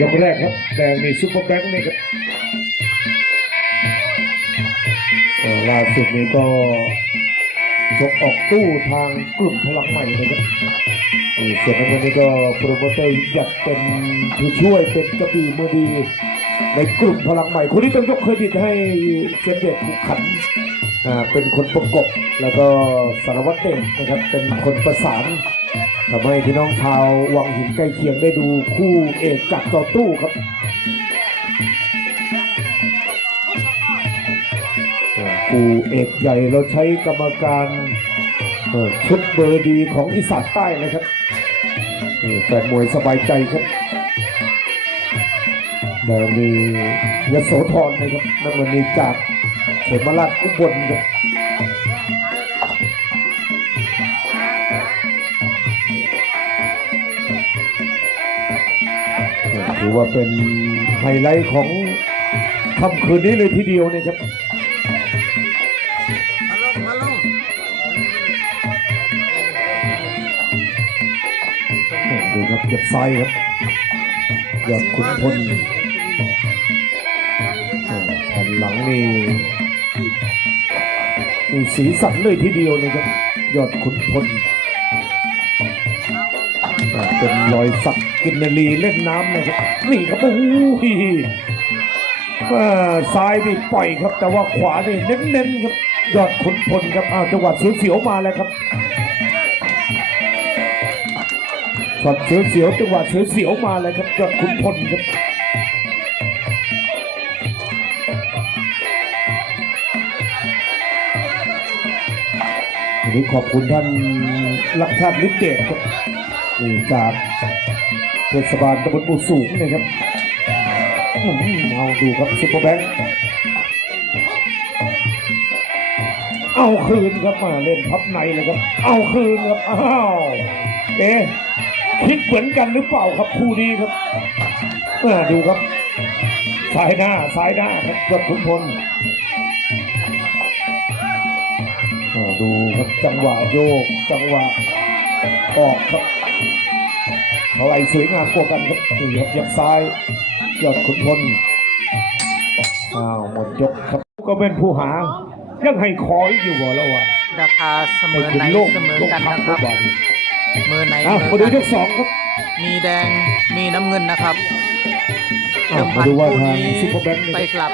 ยกแรกครับแดงนี่ซุปเปอร์แบงค์นี่ครับล่าสุดนี้ก็ชกออกตู้ทางกลุ่มพลังใหม่นะครับนี่ส่วนน้ำเงินนี่ก็โปรโมเตอร์ยัดเป็นผู้ช่วยเป็นกระบี่มือดีในกลุ่มพลังใหม่ คนนี้ต้องยกเครดิตให้เซนเดตขุขันเป็นคนประกบแล้วก็สารวัตรเด่งนะครับเป็นคนประสาน ทำให้พี่น้องชาววังหินใกล้เคียงได้ดูคู่เอกจักรต่อตู้ครับคู่เอกใหญ่เราใช้กรรมการชุดเบอร์ดีของอีสานใต้นะครับแฟนมวยสบายใจครับแดงมียโสธรนะครับน้ำเงินนี้จากเขมราชอุบลครับ ถือว่าเป็นไฮไลท์ของค่ำคืนนี้เลยทีเดียวนะครับมาลงมาลงดูครับเก็บไซด์ครับยอดขุนพลแผ่นหลังนี่มีสีสันเลยทีเดียวนะครับยอดขุนพล เป็นรอยสักกินนารีเล่นน้ำนะครับนี่ครับโอ้โหอ่ซ้ายนี่ปล่อยครับ แต่ว่าขวานี่เน้นๆครับยอดขุนพลครับอ้าวจังหวะเสียวๆมาแล้วครับช็อตเสียวๆจังหวะเสียวๆมาเลยครับยอดขุนพลครับวันนี้ขอบคุณท่านรักชาติลิเกตครับ นี่จากเทศบาลตำบลปูสูงนะครับเอาดูครับซุปเปอร์แบงค์เอาคืนครับมาเล่นพับในเลยครับ เอาคืนครับอ้าวเอ๊ะคิดเหมือนกันหรือเปล่าครับคู่นี้ครับเออดูครับซ้ายหน้าซ้ายหน้าครับยอดขุนพลดูครับจังหวะโยกจังหวะออกครับ อะไรสวยงามกว่ากันครับนี่ครับยับซ้ายยอดขุนพลอ้าวหมดยกครับก็เป็นผู้หา ยังให้คอยอยู่บ่แล้ววะราคาเสมให้อถึไหนงโลกเสมอโลกกันทัพนะครับบ่มือไหนอ้าวเสมมาอดูกันยกสองครับ มีแดงมีน้ำเงินนะครับอะเดิมมาพันดูว่าคู่ทางนี้ซุปเปอร์แบงค์นี่ไปกลับ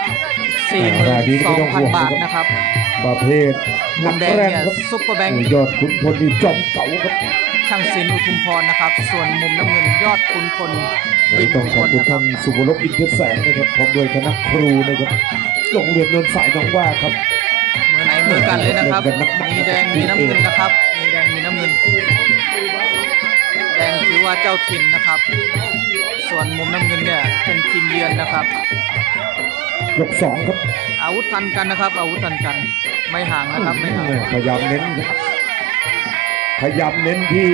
อ่ารายนี้ไม่ต้องห่วง42,000บาทนะนะคครัรับบประเภทมุนัมกแดงแรงเนี่ยครับซุปเปอร์แบงค์ยอดขุนพลนี่จอมเก่าครับ ช่างศิลป์อุทุมพรนะครับ ส่วนมุมน้ำเงินยอดคุณพลไม่ต้องขอบคุณนะคท่ารับนสุวรบอินทร์แสงนะครับพร้อมด้วยคณะครูนะครับโรงเรียนนนท์สายหน้องว่าครับมือไหนมือกันเลยนะครับเล่นกันนักมีแดงมีน้ำเงินนะครับ มีแดงมีน้ำเงิน แดงถือว่าเจ้าถิ่นนะครับ ส่วนมุมน้ำเงินเนี่ยเป็นทีมเยือนนะครับยกสองครับอาวุธทันกันนะครับ อาวุธทันกัน ไม่ห่างนะครับไม่ห่างพยายามเน้นครับ พยายามเน้นที่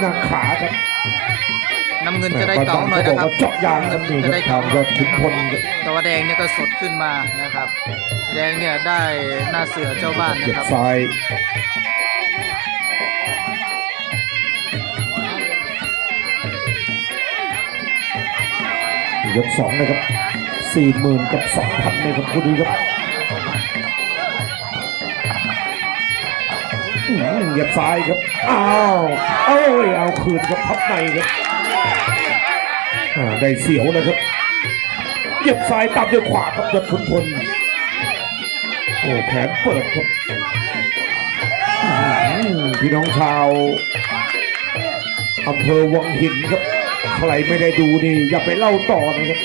หน้าขาครับน้ำเงินจะได้เก๋าหน่อยเขาบนะอกครับว่าเจาะยางครับนี่จะคได้รับทาเก๋างยอดขุนพลครับแต่ว่าแดงเนี่ยก็สดขึ้นมานะครับ แดงเนี่ยได้หน้าเสือเจ้าบ้านเหยียนะบครับซ้ายยกสองนะครับสี่หมื่นกับสองพันเลยครับคู่นี้ครับ เหยียบซ้ายครับ อ้าวเอ้ยเอาคืนครับพับในครับได้เสียวนะครับเหยียบซ้ายตามด้วยขวาครับยอดขุนพลโอ้แขนเปิดครับพี่น้องชาวอำเภอวังหินครับใครไม่ได้ดูนี่อย่าไปเล่าต่อนะครับ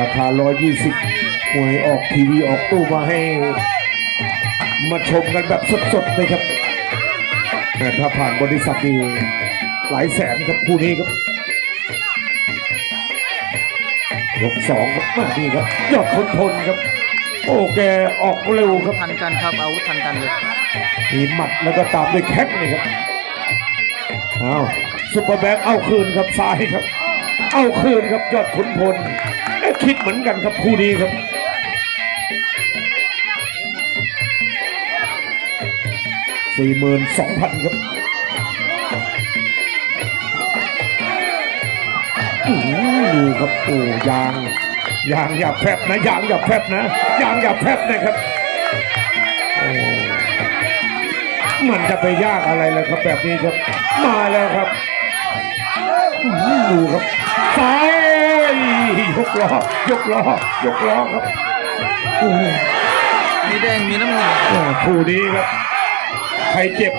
ราคา 120หวยออกทีวีออกตู้มาให้ มาชมกันแบบสดๆเลยครับแต่ถ้าผ่านบริษัทนี่หลายแสนครับคู่นี้ครับยกสองครับมานี่ครับยอดทนทนครับ โอ้แกออกเร็วครับทันกันครับอาวุธทันกันเลยมีหมัดแล้วก็ตามด้วยแข้งเลยครับเอาซุปเปอร์แบงค์เอาคืนครับซ้ายครับ เอาคืนครับยอดขุนพลเอ๊ะคิดเหมือนกันครับคู่นี้ครับ สี่หมื่นสองพันครับอื้อหือดูครับโอ้ยางยางอย่าแฟบนะยางอย่าแฟบนะยางอย่าแฟบนะครับโอ้มันจะไปยากอะไรเลยครับแบบนี้ครับ มาแล้วครับอื้อหือดูครับซ้ายยกล้อยกล้อยกล้อครับโอ้โหมีแดงมีน้ำเงินโอ้คู่นี้ครับ ใครเจ็บ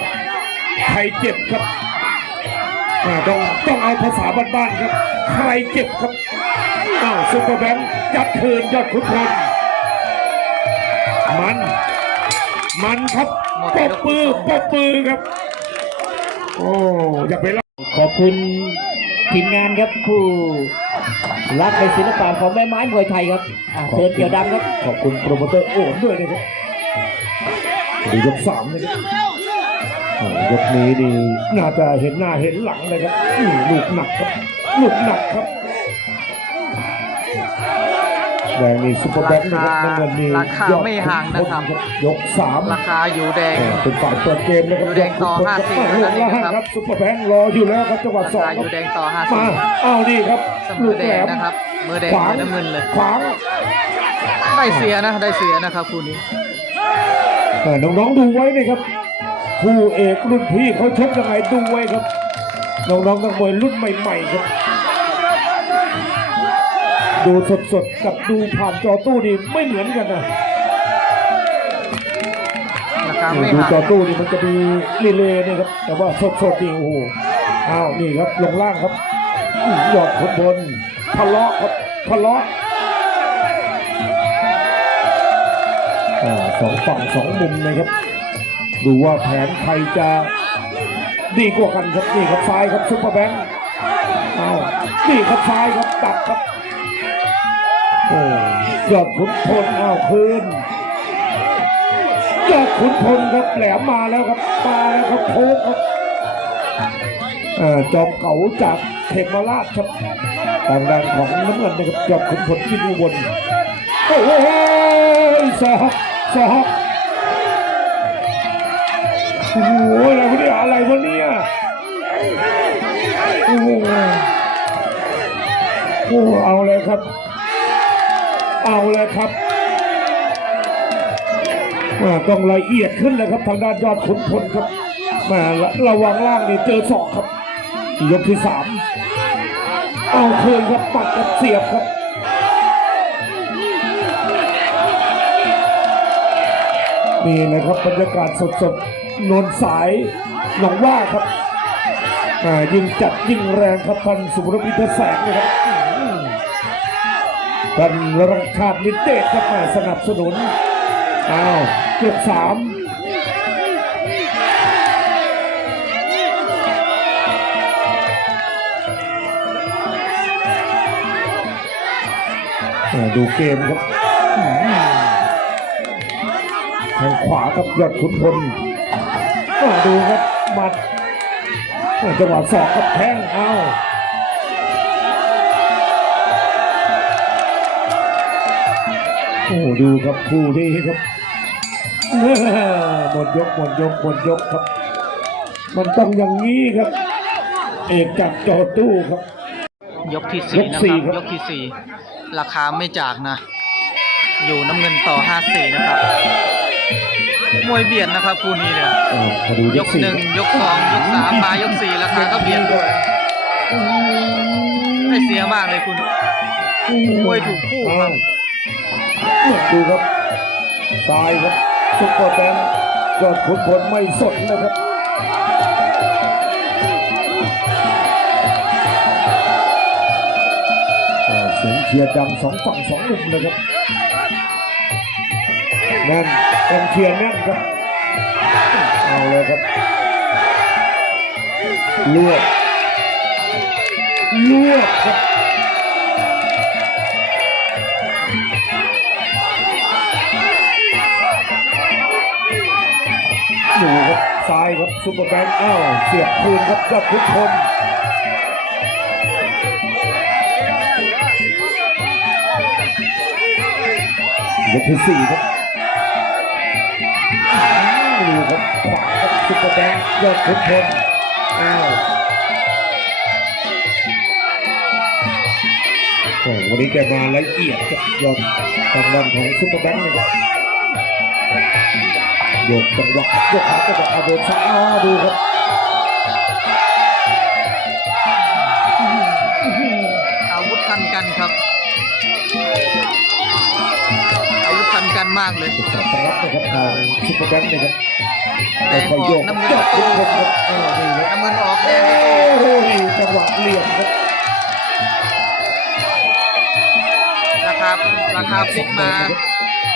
ใครเจ็บครับอ่าต้องต้องเอาภาษาบ้านๆครับ ใครเจ็บครับอ้าวซุปเปอร์แบงค์ยัดคืนยอดขุนพลมัน มันครับปรบมือปรบมือครับ โอ้อย่าไปเล่าขอบคุณทีมงานครับผู้รักในศิลปะของแม่ไม้มวยไทยครับอ่าเชิญเกี่ยวดำครับ ขอบคุณโปรโมเตอร์โอนด้วยนะครับ ดูยกสามนะครับโอ้ยกนี้นี่น่าจะเห็นหน้าเห็นหลังเลยครับอื้อลูกหนักครับลูกหนักครับแดงนี่ซุปเปอร์แบ็คนะครับน้ำเงินนี่ราคายอดไม่ห่างนะครับ ยกสามราคาอยู่แดงเออเป็นฝ่ายเปิดเกมนะครับแดงต่อยกขุนพลห้าสี่ครับลงล่างนะครับครับซุปเปอร์แบ็ครออยู่แล้วครับจังหวะราสองคาอครัยู่บแดงต่อห้ามาสี่อ้าวนี่ครับเสมลูอกแดแหลงมนะครับมือแดงขวางมือน้ำเงินเลยขวางได้เสียนะได้เสียนะครับคู่นี้เออ น้องๆดูไว้นะครับผู้เอกรุ่นพี่เขาชกยังไงดูไว้ครับน้องๆนักมวยรุ่นใหม่ๆครับดูสดๆกับดูผ่านจอตู้นี่ไม่เหมือนกันนะราคาไม่ดูห่างจอตู้นี่มันจะมีรีเลย์นี่ครับแต่ว่าสดๆนี่โอ้โหอ้าวนี่ครับลงล่างครับอื้อหยอดขนบนทะเลาะครับทะเลาะ อ่าสองฝั่งสองมุมนะครับ ดูว่าแผนใครจะดีกว่ากันครับนี่ครับซ้ายครับซุปเปอร์แบงค์อ้าวนี่ครับซ้ายครับตัดครับโอ้ยอดขุนพลอ้าวคืนยอดขุนพลครับแหลมมาแล้วครับมาแล้วครับโค้งครับเอ่อจอมเก่าจากเขมราชครับทางด้านของน้ำเงินนะครับยอดขุนพลกินอุบลโอ้โหสอก สอกโอ้โหอะไรวะเนี่ยอะไรวะเนี่ยโอ้โหโอ้โหเอาเลยครับ เอาเลยครับมาต้องละเอียดขึ้นเลยครับ ทางด้านยอดขุนพลครับมาระระวังล่างเนี่ยเจอศอกครับ ยกที่สามเอาคืนครับปัดกับเสียบครับ นี่เลยครับบรรยากาศสดๆนนสายหนองว่าครับอ่ายิ่งจัดยิ่งแรงครับท่านสุภรพิทแสงนะครับอื้อหือกันรังคาดลิเตศครับมาสนับสนุนอ้าวเกือบสามอ่าดูเกมครับ อื้อหือทางขวาครับยอดขุนพลอ่าดูครับหมัดอ่าจังหวะสอกกับแทงอ้าวโอ้ดูครับคู่นี้ครับหมดยกหมดยกหมดยกครับ มันต้องอย่างนี้ครับ เอกจากจอตู้ครับ ยกที่ยสี่กนะสี่ครับครับยกที่สี่ราคาไม่จากนะ อยู่น้ำเงินต่อห้าสี่นะครับ มวยเบียดนะครับคู่นี้เนี่ยอ่ามาดูยยกกสี่หนึ่งยกสองยกสามมายกสี่ราคาก็เบียดได้เสียมากเลยคุณมวยถูกคู่ครับเนี่ยดูครับซ้ายครับซุปเปอร์แบงค์ยอดขุนพลไม่สดนะครับอ่าเสียงเชียร์ดังสองฝั่งสองมุมเลยครับ แน่นกองเชียร์แน่นครับเอาเลยครับลวกลวกครับดูครับซ้ายครับซุปเปอร์แบงค์อ้าวเสียบคืนครับยอดทุกคนยกที่สี่ครับ ดูครับขวาครับซุปเปอร์แดงยอดขุนพลอ้าววันนี้แกมาละเอียดครับยอดกำลังของซุปเปอร์แดงค์นะครับโยกจังหวะยกขาจังหวะเอาโดนซ้ายดูครับ มากเลยติดต่อต้อนรับนะครับทางซุปเปอร์แบงค์นะครับแดงออกน้ำเงินยออกทุตู้กคนครับเออนี่ครับน้ำเงินออกแดงจังหวะเหลี่ยมครับราคาราคาพลิกมา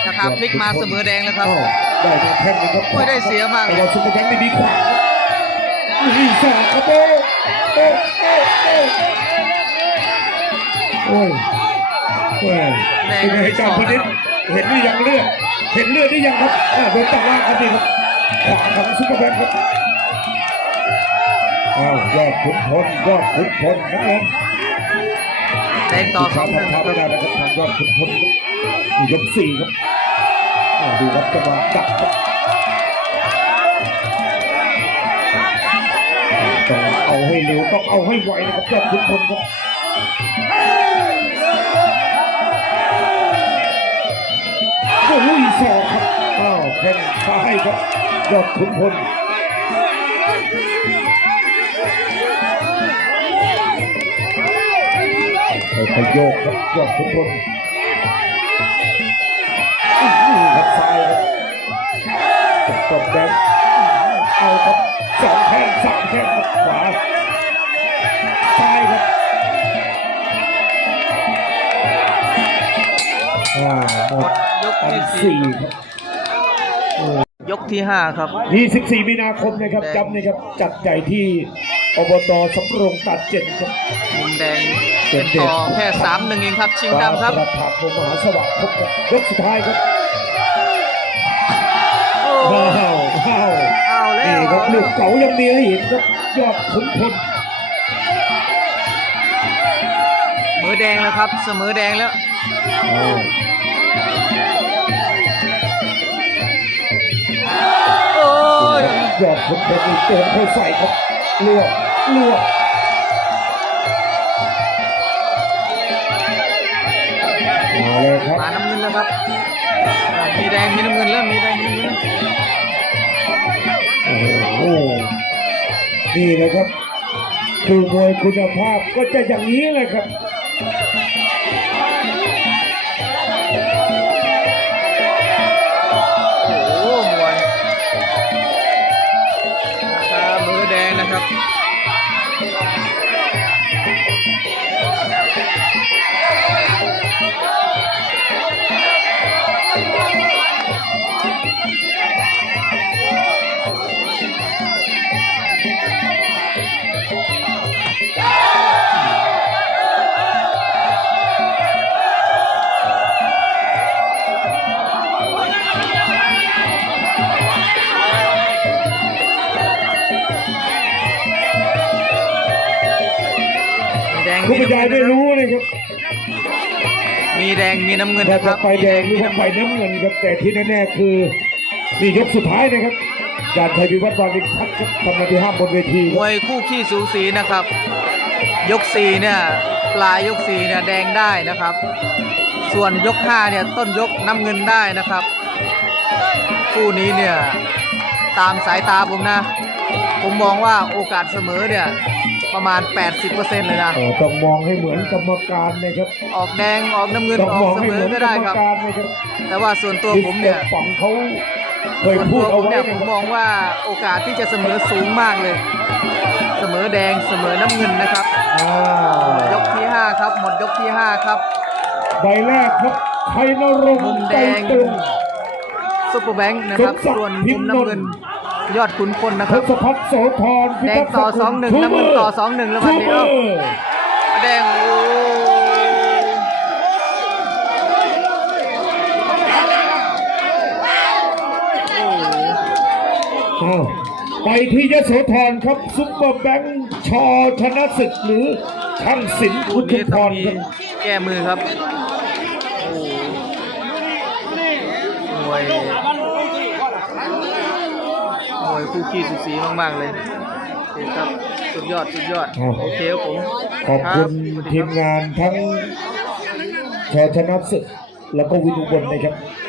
ราคาพลิกมาเสมอแดงแล้วครับได้แค่นี้ครับไม่ได้เสียมากแต่ว่าซุปเปอร์แบงค์ไม่มีขวานี่สอกครับโอ้โอ้โอ้โอ้ยโอ้ยเป็นไงจอมพนิษฐ์ เห็นหรือยังเลือดเห็นเลือดหรือยังครับอ่าโดนตัดล่างครับนี่ครับขวาของซุปเปอร์แบงค์ครับอ้าวยอดขุนพลยอดขุนพลนะครับแดงต่อสองหนึ่งทำไม่ได้นะครับทางยอดขุนพลครับนี่ยกสี่ครับอ่าดูครับจังหวะดักครับต้องเอาให้เร็วต้องเอาให้ไวนะครับยอดขุนพลครับ แข้งซ้ายครับยอดขุนพลค่อยๆโยกครับยอดขุนพลหับซ้ายครับตบแดงเอาครับสองแข้งสามแข้งขวาซ้ายครับอ่าหมดกอันสี่ครับ ยกที่ห้าครับ 24 มีนาคมนะครับจำนะครับจัดใหญ่ที่อบตสำโรงตัดเจ็ดครับมุมแดงเป็นต่อแค่สามหนึ่งเองครับ ชิงดำครับประธานมหาสวัสดิ์ครับยกสุดท้ายครับโอ้ว้าวว้าวเอาแล้นี่วครับลูกเก๋ายังมีให้เห็นครับยอดขุนพลเสมอแดงแล้วครับ เสมอแดงแล้ว ยยอดขุนพลนี่เติมเข้าใส่ครับเลือกเลือกมาเลยครับมาน้ำเงินแล้วครับ มีแดงมีน้ำเงินแล้วมีแดงมีน้ำเงินโอ้โหนี่นะครับคือมวยคุณภาพก็จะอย่างนี้เลยครับ มีแดงคุณมีบรรน้ำยายเงินไม่นะครับรู้เลยครับมีแดงมีน้ำเงินถ้านะคจะรับไปแดงหรือว่าไปน้ำเงินครับแต่ที่แน่ๆคือนี่ยกสุดท้ายนะครับจานไทยพิวัตรวานิพัฒน์ครับทำหน้าที่ห้ามบนเวทีคมรับวยคู่ขี้สูสีนะครับ ยกสี่เนี่ยปลายยกสี่เนี่ยแดงได้นะครับ ส่วนยกห้าเนี่ยต้นยกน้ำเงินได้นะครับ คู่นี้เนี่ยตามสายตาผมนะ ผมมองว่าโอกาสเสมอเนี่ย ประมาณ 80%เลยนะเอ่อต้องมองให้เหมือนกรรมการนะครับออกแดงออกน้ำเงินต้องออมกองเสให้มเหมืออนก็กรได้รมครับ การนะครับแต่ว่าส่วนตัวผมเนี่ย ฝังเขาเคยส่วนพูตัดวผเอามไว้เนี่ยนะผมคมรับองว่าโอกาสที่จะเสมอสูงมากเลย เสมอแดงเสมอน้ำเงินนะครับ อ่ายกที่ 5 ครับ หมดยกที่ 5 ครับ ใบแรกครับไทยนรงค์มุมใจแดงตึง ซุปเปอร์แบงค์นะครับสมศักดิ์ส่วนพิมุมมพ์น้ำเงินนนท์ ยอดขุนพลนะทครับ ศพัฒน์โสธรพิแดทังกษ์ต่อสกุล2-1ชูน้ำเงินมืต่อ2-1แล้ววันนี้ชูเอ้ามือ แดงโอ้โอ้อ้าวไปที่ยโสธรครับซุปเปอร์แบงค์ชอชนะศึกหรือช่างศิลป์คู่คุณชุนี้มพต้องรมีครับแก้มือครับ โอ้มวยมวยคู่ ขี้สูสีมากๆเลยโอเคครับ สุดยอด สุดยอด โอเคครับผมขอบรัคุณสวัสดีทีรัมงานทั้งชอชนะศึกแล้วก็วินุบลนะครับ